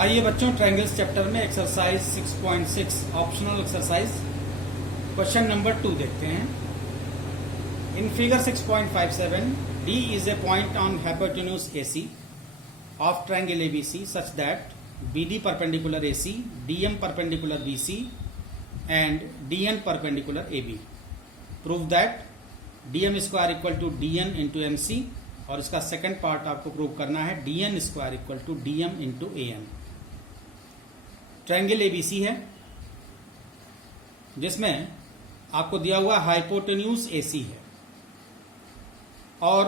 आइए बच्चों, triangles chapter में exercise 6.6 optional exercise question number 2 देखते हैं। In figure 6.57 D is a point on hypotenuse AC of triangle ABC such that BD perpendicular AC, DM perpendicular BC and DN perpendicular AB. Prove that DM square equal to DN into MC और इसका second part आपको prove करना है DN square equal to DM into AN। Triangle ABC है जिसमें आपको दिया हुआ हाइपोटेन्यूज AC है और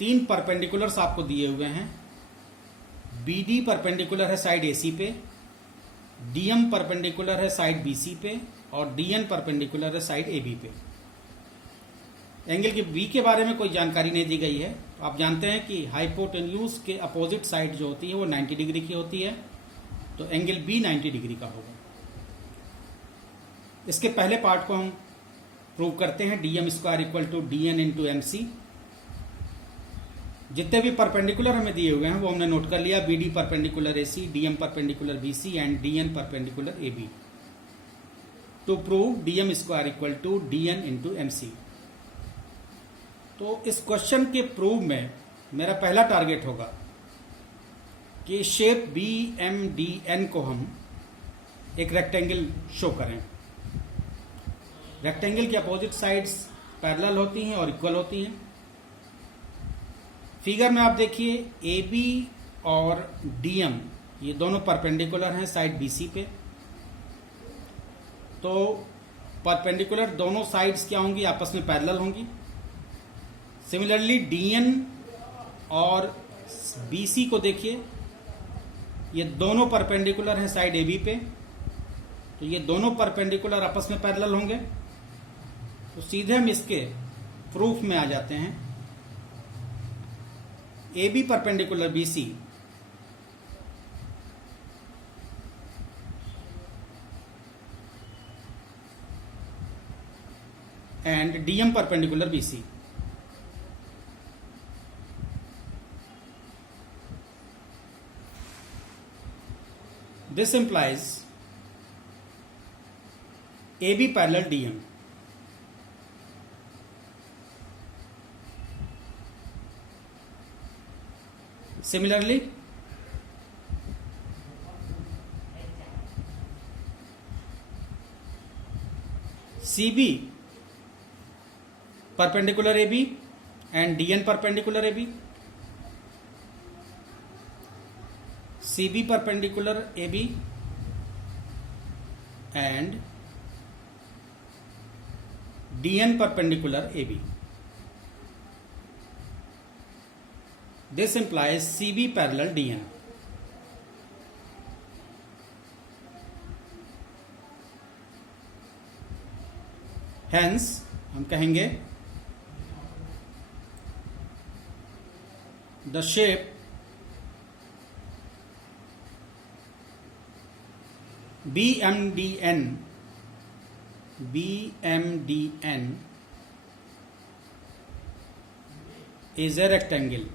3 परपेंडिकुलर्स आपको दिए हुए हैं। BD परपेंडिकुलर है साइड AC पे, DM परपेंडिकुलर है साइड BC पे और DN परपेंडिकुलर है साइड AB पे। एंगल के B के बारे में कोई जानकारी नहीं दी गई है। आप जानते हैं कि हाइपोटेन्यूज के अपोजिट साइड जो होती है वो 90 डिग्री की होती है, तो एंगल B 90 डिग्री का होगा। इसके पहले पार्ट को हम प्रूव करते हैं DM square equal to DN into MC। जितने भी परपेंडिकुलर हमें दिए हुए हैं वो हमने नोट कर लिया। BD perpendicular AC, DM perpendicular BC and DN perpendicular AB। To prove DM square equal to DN into MC। तो इस क्वेश्चन के प्रूव में मेरा पहला टारगेट होगा कि शेप BMDN को हम एक रेक्टेंगल शो करें। रेक्टेंगल की अपोजिट साइड्स पैरेलल होती हैं और इक्वल होती हैं। फिगर में आप देखिए AB और DM ये दोनों परपेंडिकुलर हैं साइड BC पे, तो परपेंडिकुलर दोनों साइड्स क्या होंगी, आपस में पैरेलल होंगी। सिमिलरली DN और BC को देखिए, ये दोनों परपेंडिकुलर हैं साइड AB पे, तो ये दोनों परपेंडिकुलर आपस में पैरेलल होंगे। तो सीधे हम इसके प्रूफ में आ जाते हैं। AB perpendicular BC and DM perpendicular BC। This implies AB parallel DM. Similarly, CB perpendicular AB and DN perpendicular AB. CB perpendicular AB and DN perpendicular AB. This implies CB parallel DN. Hence हम कहेंगे the shape BMDN is a rectangle.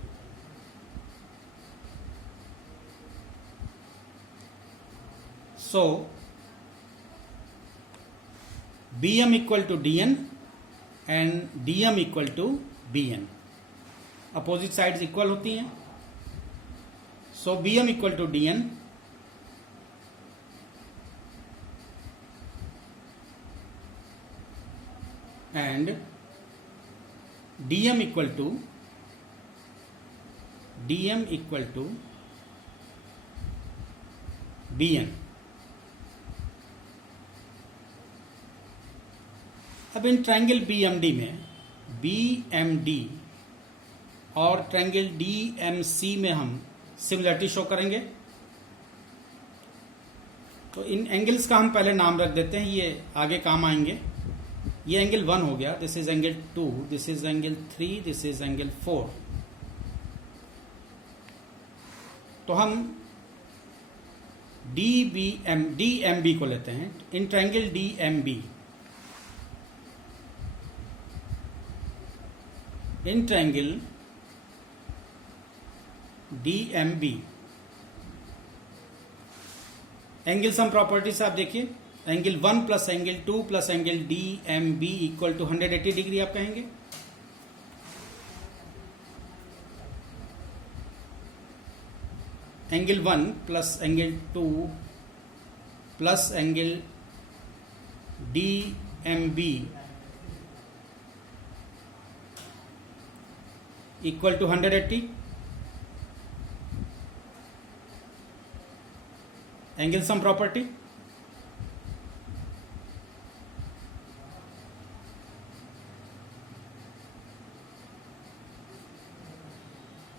So BM equal to DN and DM equal to BN. Opposite sides equal होती हैं, so BM equal to DN and DM equal to BN। अब in triangle BMD में BMD और triangle DMC में हम similarity show करेंगे। तो इन angles का हम पहले नाम रख देते हैं, ये आगे काम आएंगे। ये एंगल 1 हो गया, this is angle 2, this is angle 3, this is angle 4। तो हम DMB को लेते हैं। In triangle DMB in triangle DMB angle sum property से आप देखिए, angle 1 plus angle 2 plus angle D M B equal to 180 degree आप कहेंगे। Angle 1 plus angle 2 plus angle D M B equal to 180। Angle sum property,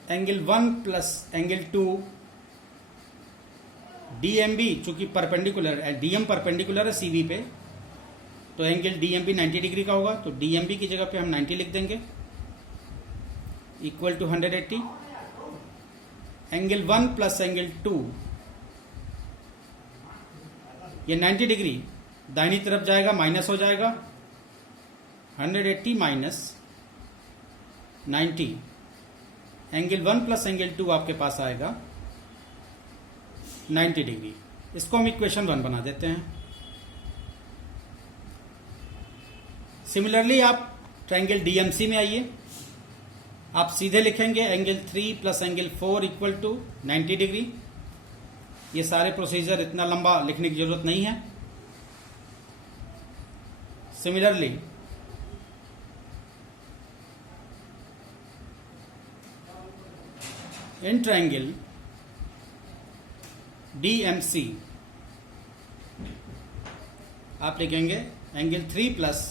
angle 1 plus angle 2 DMB, चूंकि perpendicular है, DM perpendicular है CB पे, तो angle DMB 90 degree का होगा, तो डीएमबी की जगह पे हम 90 लिख देंगे equal to 180। Angle 1 plus angle 2, ये 90 डिग्री दाहिनी तरफ जाएगा, माइनस हो जाएगा, 180 माइनस 90। एंगल 1 प्लस एंगल 2 आपके पास आएगा 90 डिग्री। इसको हम इक्वेशन 1 बना देते हैं। सिमिलरली आप ट्रायंगल डीएमसी में आइए, आप सीधे लिखेंगे angle 3 plus angle 4 equal to 90 degree. ये सारे प्रोसीजर इतना लंबा लिखने की जरूरत नहीं है। सिमिलरली इन ट्रायंगल डीएमसी आप लिखेंगे angle 3 plus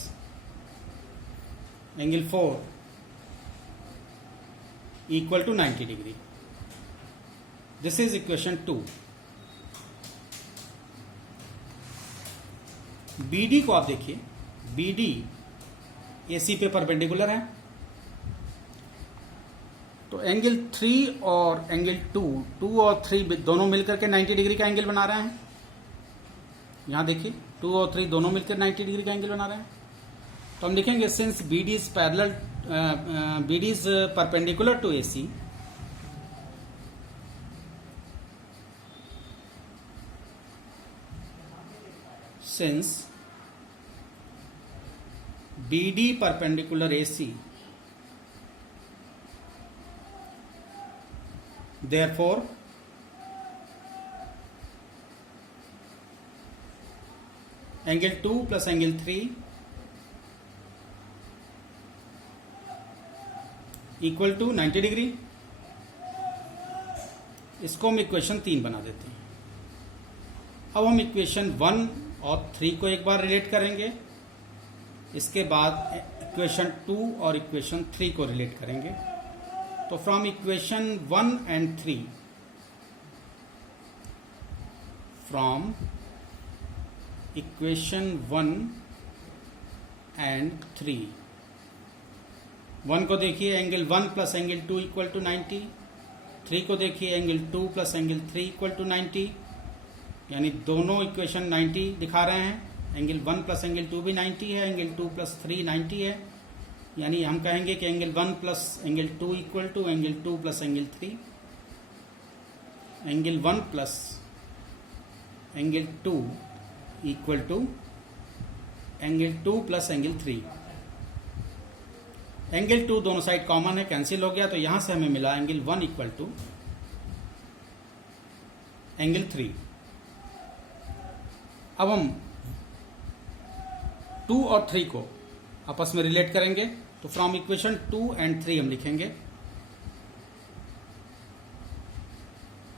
angle 4 equal to 90 degree. This is equation 2। BD को आप देखिए, बीडी एसी पे परपेंडिकुलर है, तो एंगल 3 और एंगल 2 और 3 दोनों मिलकर के 90 डिग्री का एंगल बना रहे हैं। यहां देखिए 2 और 3 दोनों मिलकर 90 डिग्री का एंगल बना रहे हैं। तो हम लिखेंगे since BD is parallel, BD is perpendicular to AC, since BD perpendicular AC, therefore angle 2 plus angle 3 equal to 90 degree. इसको हम इक्वेशन 3 बना देते हैं। अब हम इक्वेशन 1 और 3 को एक बार रिलेट करेंगे, इसके बाद इक्वेशन 2 और इक्वेशन 3 को रिलेट करेंगे। तो from equation 1 and 3, from equation 1 and 3, 1 को देखिए angle 1 plus angle 2 equal to 90, 3 को देखिए angle 2 plus angle 3 equal to 90, यानी दोनों इक्वेशन 90 दिखा रहे हैं। एंगल 1 प्लस एंगल 2 भी 90 है, एंगल 2 प्लस 3 90 है, यानी हम कहेंगे कि angle 1 plus angle 2 equal to angle 2 plus angle 3, angle 1 plus angle 2 equal to angle 2 plus angle 3। Angle 2 दोनों साइड कॉमन है, कैंसिल हो गया, तो यहां से हमें मिला एंगल 1 इक्वल टू एंगल 3। अब हम 2 और 3 को आपस में रिलेट करेंगे, तो फ्रॉम इक्वेशन 2 एंड 3 हम लिखेंगे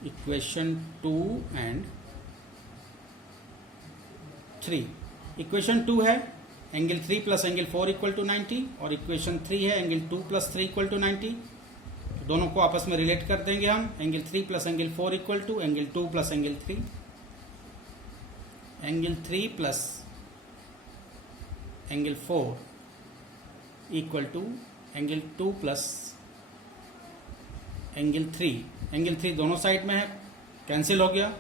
इक्वेशन 2 एंड 3। इक्वेशन 2 है angle 3 plus angle 4 equal to 90, और इक्वेशन 3 है एंगल 2 प्लस 3 इक्वल टू 90। दोनों को आपस में रिलेट कर देंगे हम, angle 3 plus angle 4 equal to angle 2 plus angle 3, angle 3 plus angle 4 equal to angle 2 plus angle 3। Angle 3 दोनों साइड में है, कैंसिल हो गया,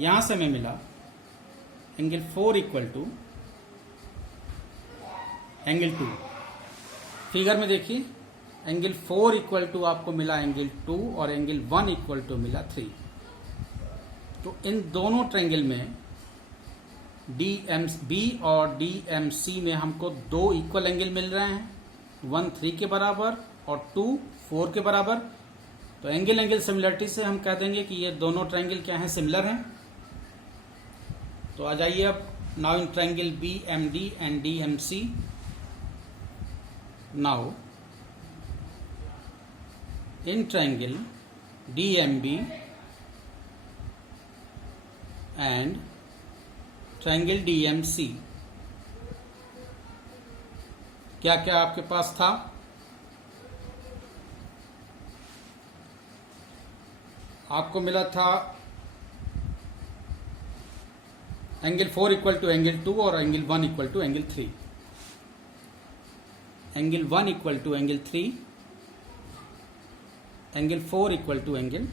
यहां से हमें मिला angle 4 equal to angle 2। Figure में देखिए एंगल 4 इक्वल टू आपको मिला एंगल 2 और एंगल 1 इक्वल टू मिला 3। तो इन दोनों ट्रायंगल में DMB और DMC में हमको दो इक्वल एंगल मिल रहे हैं, 1 3 के बराबर और 2 4 के बराबर। तो एंगल एंगल सिमिलरिटी से हम कह देंगे कि ये दोनों ट्रायंगल क्या हैं, सिमिलर हैं। तो आ जाइए अब, now in triangle BMD and DMC, now in triangle DMB and triangle DMC क्या क्या आपके पास था? आपको मिला था एंगल 4 इक्वल टू एंगल 2 और angle 1 equal to angle 3। Angle 1 equal to angle 3, angle 4 equal to angle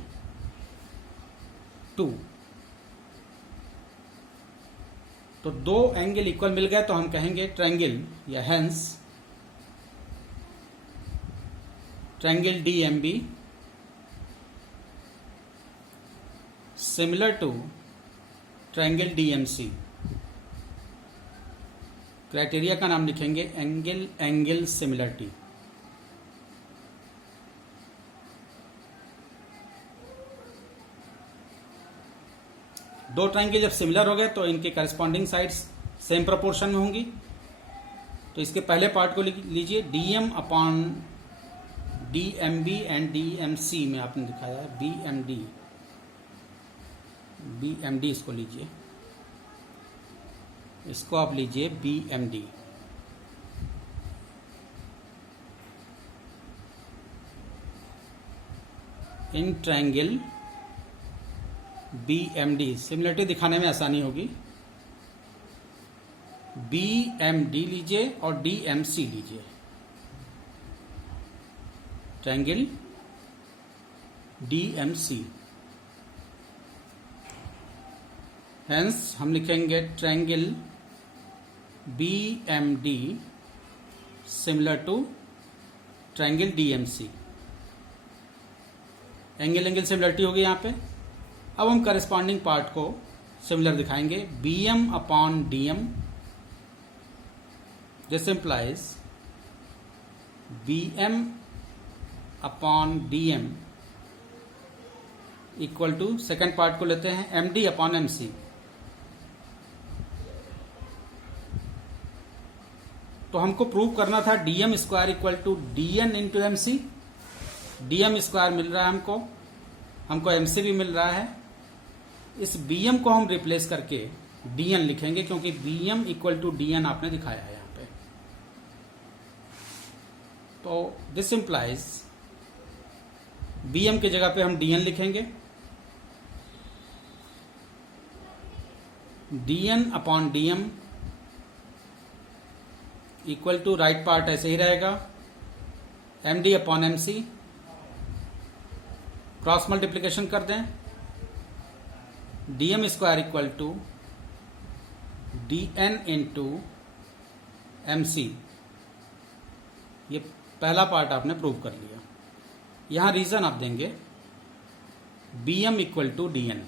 2। तो दो एंगल इक्वल मिल गए तो हम कहेंगे ट्रायंगल या hence triangle DMB similar to triangle DMC। Criteria का नाम लिखेंगे एंगल एंगल सिमिलरिटी। दो ट्रायंगल जब सिमिलर हो गए तो इनके करस्पॉन्डिंग साइड्स सेम प्रोपोर्शन में होंगी। तो इसके पहले पार्ट को लीजिए, DM upon DMB and DMC में आपने दिखाया है BMD इसको लीजिए, इसको आप लीजिए BMD। इन ट्रायंगल BMD सिमिलरिटी दिखाने में आसानी होगी, BMD लीजिए और DMC लीजिए। ट्रायंगल DMC, हेंस हम लिखेंगे triangle BMD similar to triangle DMC। Angle angle similarity होगी यहाँ पे। अब हम करस्पॉन्डिंग पार्ट को सिमिलर दिखाएंगे, BM upon DM, this implies BM upon DM equal to, second part को लेते हैं MD अपॉन MC। तो हमको प्रूव करना था DM square equal to DN into MC। DM square मिल रहा है हमको MC भी मिल रहा है। इस BM को हम रिप्लेस करके DN लिखेंगे, क्योंकि BM इक्वल टू DN आपने दिखाया है यहाँ पे। तो दिस इंप्लाइज BM की जगह पे हम DN लिखेंगे, DN upon DM equal to, right part ऐसे ही रहेगा, MD upon MC। Cross multiplication कर दें, DM square equal to DN into MC। ये पहला पार्ट आपने प्रूव कर लिया। यहां रीजन आप देंगे BM इक्वल टू DN।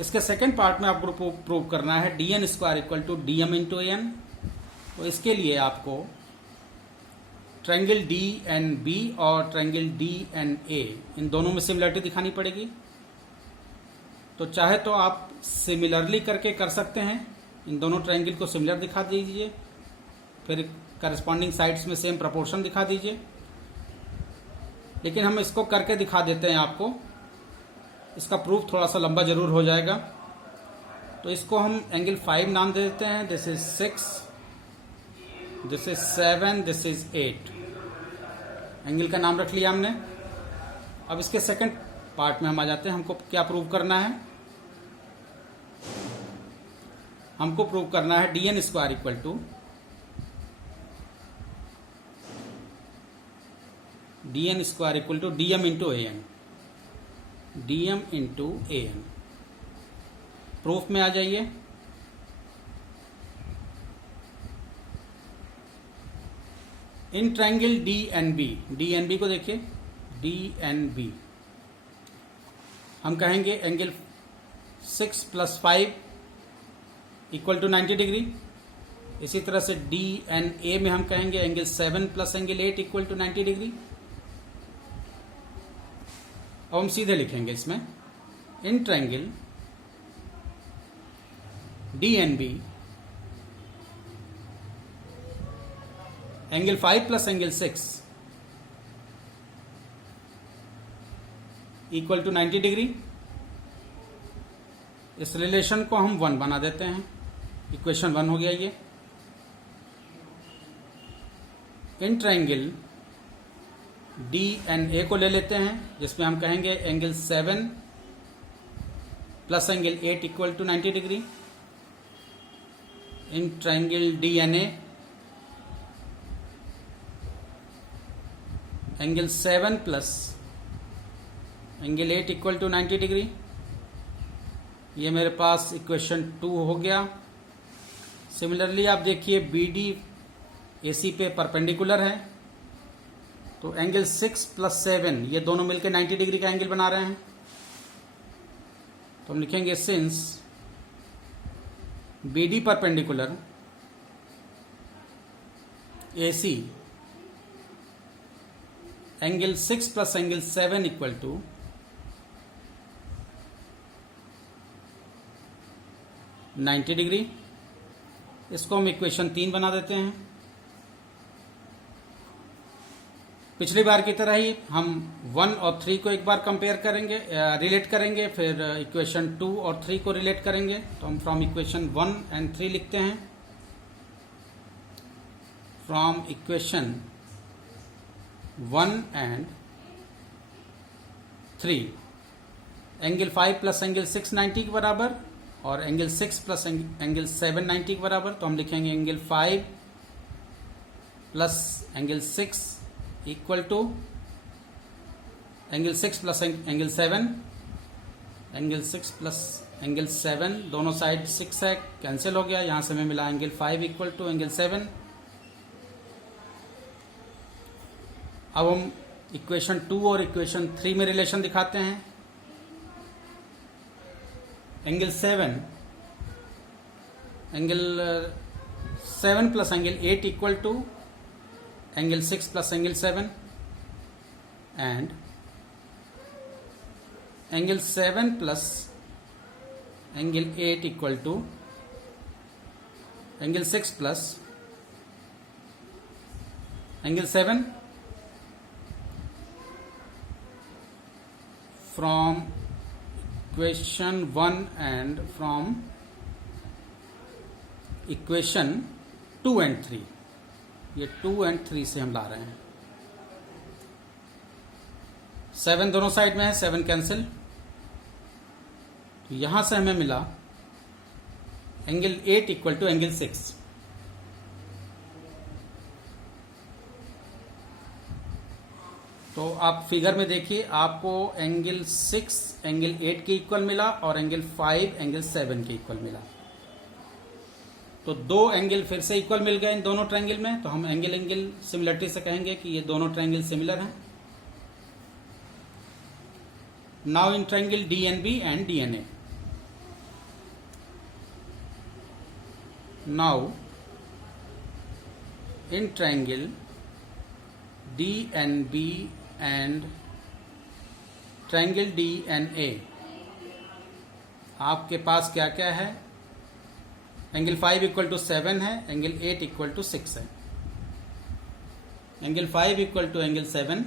इसके सेकेंड पार्ट में आपको प्रूव करना है DN square equal to DM into AN। तो इसके लिए आपको ट्रायंगल DNB और ट्रायंगल DNA इन दोनों में सिमिलरिटी दिखानी पड़ेगी। तो चाहे तो आप सिमिलरली करके कर सकते हैं, इन दोनों ट्रायंगल को सिमिलर दिखा दीजिए, फिर करस्पॉन्डिंग साइड्स में सेम प्रोपोर्शन दिखा दीजिए। लेकिन हम इसको करके दिखा देते हैं आपको, इसका प्रूफ थोड़ा सा लंबा जरूर हो जाएगा। तो इसको हम एंगल 5 नाम दे देते हैं, this is 6, this is 7, this is 8। Angle का नाम रख लिया हमने। अब इसके सेकंड पार्ट में हम आ जाते हैं, हमको क्या प्रूव करना है? हमको प्रूव करना है DN square equal to DM into AN। DM into AN। Proof में आ जाइए। In triangle D N B को देखिए, डी एन बी हम कहेंगे एंगल 6 + 5 = 90 डिग्री। इसी तरह से डी एन ए में हम कहेंगे एंगल 7 + एंगल 8 = 90 डिग्री। अब हम सीधे लिखेंगे इसमें, in triangle D N B angle 5 + angle 6 = 90 degree. इस रिलेशन को हम 1 बना देते हैं, इक्वेशन 1 हो गया ये। In triangle D N A को ले लेते हैं, जिसमें हम कहेंगे angle 7 + angle 8 = 90 degree. In triangle D N A angle 7 + angle 8 = 90 degree. ये मेरे पास इक्वेशन 2 हो गया। सिमिलरली आप देखिए बी डी ए सी पे परपेंडिकुलर है, तो एंगल 6 + 7 ये दोनों मिलकर 90 डिग्री का एंगल बना रहे हैं। तो हम लिखेंगे since B D perpendicular A C angle 6 + angle 7 = 90 degree. इसको हम इक्वेशन 3 बना देते हैं। पिछली बार की तरह ही हम 1 और 3 को एक बार कंपेयर करेंगे, रिलेट करेंगे, फिर इक्वेशन 2 और 3 को रिलेट करेंगे। तो हम फ्रॉम इक्वेशन 1 एंड 3 लिखते हैं। From equation 1 and 3 angle 5 + angle 6 90 के बराबर और एंगल 6 + एंगल 7 90 के बराबर। तो हम लिखेंगे angle 5 + angle 6 = angle 6 + angle 7, angle 6 + angle 7 दोनों साइड 6 है, कैंसिल हो गया। यहां से हमें मिला एंगल 5 = एंगल 7। अब हम इक्वेशन 2 और इक्वेशन 3 में रिलेशन दिखाते हैं। Angle 7 + angle 8 = angle 6 + angle 7 and angle 7 + angle 8 = angle 6 + angle 7। from equation 1 and from equation 2 and 3, ये 2 and 3 से हम ला रहे हैं। 7 दोनों साइड में है, 7 कैंसिल। तो यहां से हमें मिला एंगल 8 = एंगल 6। तो आप फिगर में देखिए, आपको एंगल 6 एंगल 8 के इक्वल मिला और एंगल 5 एंगल 7 के इक्वल मिला। तो दो एंगल फिर से इक्वल मिल गए इन दोनों ट्रायंगल में। तो हम एंगल सिमिलरिटी से कहेंगे कि ये दोनों ट्रायंगल सिमिलर हैं। Now in triangle D N B and D N A, now in triangle D N B and triangle D N A आपके पास क्या क्या है? एंगल 5 = 7 है, एंगल 8 = 6 है। एंगल 5 = एंगल 7,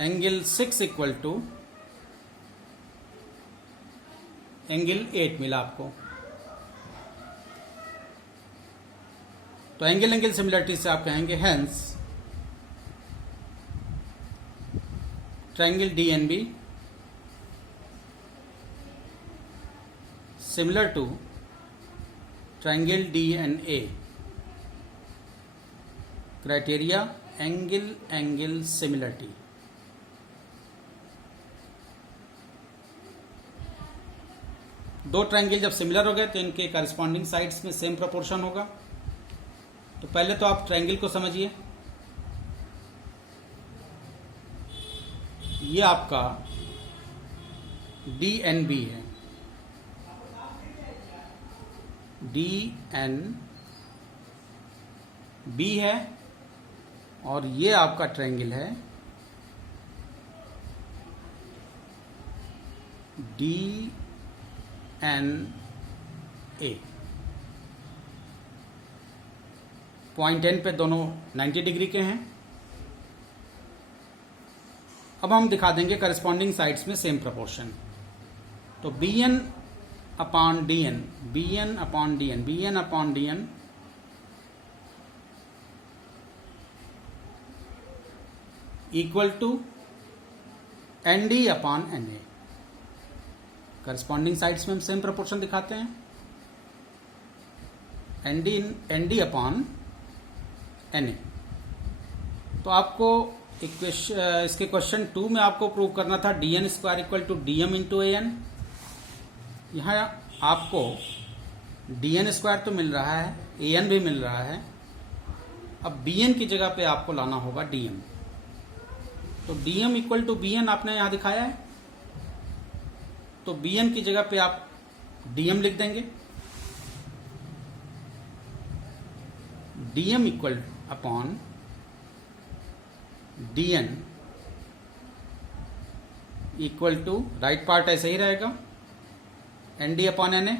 एंगल 6 = एंगल 8 मिला आपको। तो एंगल सिमिलरिटी से आप कहेंगे hence triangle D N B similar to triangle D N A. Criteria angle similarity. दो ट्रायंगल जब सिमिलर हो गए तो इनके करस्पॉन्डिंग साइड्स में सेम प्रोपोर्शन होगा। तो पहले तो आप ट्रायंगल को समझिए। ये आपका DNB है, DNB है, और ये आपका ट्रायंगल है DNA। पॉइंट N पे दोनों 90 डिग्री के हैं। अब हम दिखा देंगे करस्पॉन्डिंग साइड्स में सेम प्रोपोर्शन। तो BN upon DN, BN upon DN, BN upon DN equal to ND upon NA। Corresponding sides में हम सेम प्रोपोर्शन दिखाते हैं, ND अपॉन NA। तो आपको इसके क्वेश्चन 2 में आपको प्रूव करना था DN square equal to DM into AN। यहाँ आपको DN स्क्वायर तो मिल रहा है, AN भी मिल रहा है। अब BN की जगह पे आपको लाना होगा DM। तो DM इक्वल टू BN आपने यहाँ दिखाया है, तो BN की जगह पे आप DM लिख देंगे। DM equal upon DN equal to, right part ऐसे ही रहेगा, ND अपॉन NA।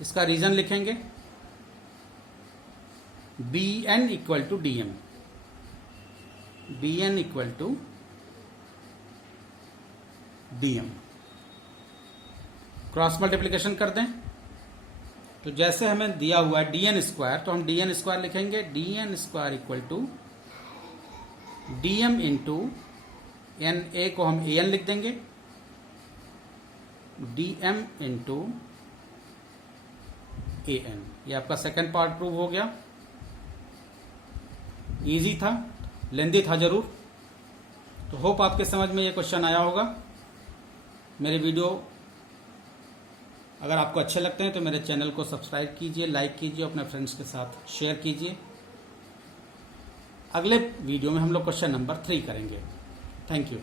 इसका रीजन लिखेंगे, BN equal to DM, BN equal to DM। Cross multiplication कर दें, तो जैसे हमें दिया हुआ है DN स्क्वायर, तो हम DN स्क्वायर लिखेंगे, DN square equal to DM into NA को हम AN लिख देंगे, DM इंटू AN। ये आपका सेकेंड पार्ट प्रूव हो गया। इजी था, लेंदी था जरूर। तो होप आपके समझ में ये क्वेश्चन आया होगा। मेरे वीडियो अगर आपको अच्छे लगते हैं तो मेरे चैनल को सब्सक्राइब कीजिए, लाइक कीजिए, अपने फ्रेंड्स के साथ शेयर कीजिए। अगले वीडियो में हम लोग क्वेश्चन नंबर 3 करेंगे। Thank you.